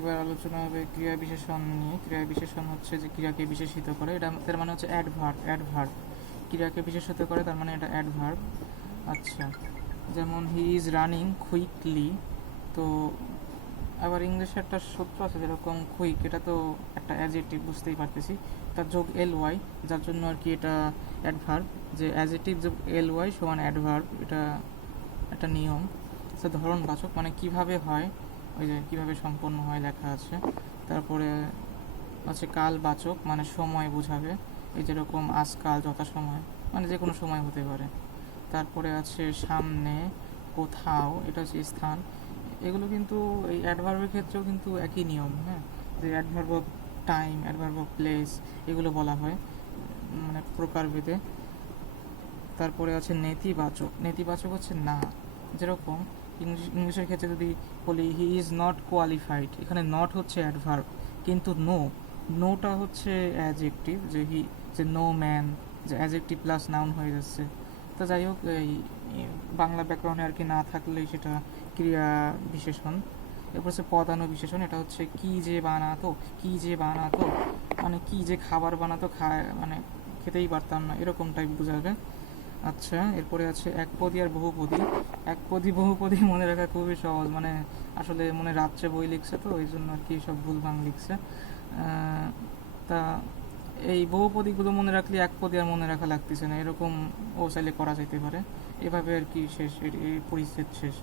এবার আলোচনা হবে ক্রিয়া বিশেষণ নিয়ে। ক্রিয়া বিশেষণ হচ্ছে যে ক্রিয়াকে বিশেষিত করে, এটা তার মানে হচ্ছে অ্যাডভার্ব। অ্যাডভার্ব ক্রিয়াকে বিশেষিত করে, তার মানে এটা অ্যাডভার্ব। আচ্ছা, যেমন হি ইজ রানিং কুইকলি। তো আবার ইংলিশে একটা সূত্র আছে যেরকম কুইক, এটা তো একটা অ্যাডজেক্টিভ, বুঝতেই পারতেছি, তার যোগ এল ওয়াই, যার জন্য আর কি এটা অ্যাডভার্ব। যে অ্যাডজেক্টিভ যোগ এল ওয়াই সমান অ্যাডভার্ব, এটা একটা নিয়ম। তো ধরনবাচক মানে কিভাবে হয়, ওই যে কিভাবে সম্পন্ন হয় লেখা আছে। তারপরে আছে কালবাচক, মানে সময় বোঝাবে, এই যেরকম আজকাল, যথাসময়, মানে যে কোনো সময় হতে পারে। তারপরে আছে সামনে, কোথাও, এটা হচ্ছে স্থান। এগুলো কিন্তু এই অ্যাডভার্বের ক্ষেত্রেও কিন্তু একই নিয়ম, হ্যাঁ, যে adverb of time, adverb of place, এগুলো বলা হয় মানে প্রকারভেদে। তারপরে আছে নেতিবাচক। নেতিবাচক হচ্ছে না, যেরকম ইংলিশের ক্ষেত্রে যদি বলি হি ইজ নট কোয়ালিফাইড, এখানে নট হচ্ছে অ্যাডভার্ব, কিন্তু নোটা হচ্ছে অ্যাডজেক্টিভ, যে যে নো ম্যান, যে অ্যাডজেক্টিভ প্লাস নাউন হয়ে যাচ্ছে। তো যাই হোক, এই বাংলা ব্যাকরণে আর কি না থাকলেই সেটা ক্রিয়া বিশেষণ। এরপর হচ্ছে পদানুবিশেষণ, এটা হচ্ছে কি যে বানাতো, কি যে বানাতো, মানে কি যে খাবার বানাতো, মানে খেতেই পারতাম না, এরকম টাইপ বোঝাবে। আচ্ছা, এরপরে আছে একপদী আর বহুপদী। একপদী বহুপদী মনে রাখা খুবই সহজ, মানে আসলে মনে রাত্রে বই লিখছে তো ওই জন্য আর কি সব ভুলভাল লিখছে। তা এই বহুপদীগুলো মনে রাখলে একপদী আর মনে রাখা লাগতেছে না, এরকম ও চাইলে করা যেতে পারে। এভাবে আর কি শেষ, এই পরিচ্ছেদ শেষ।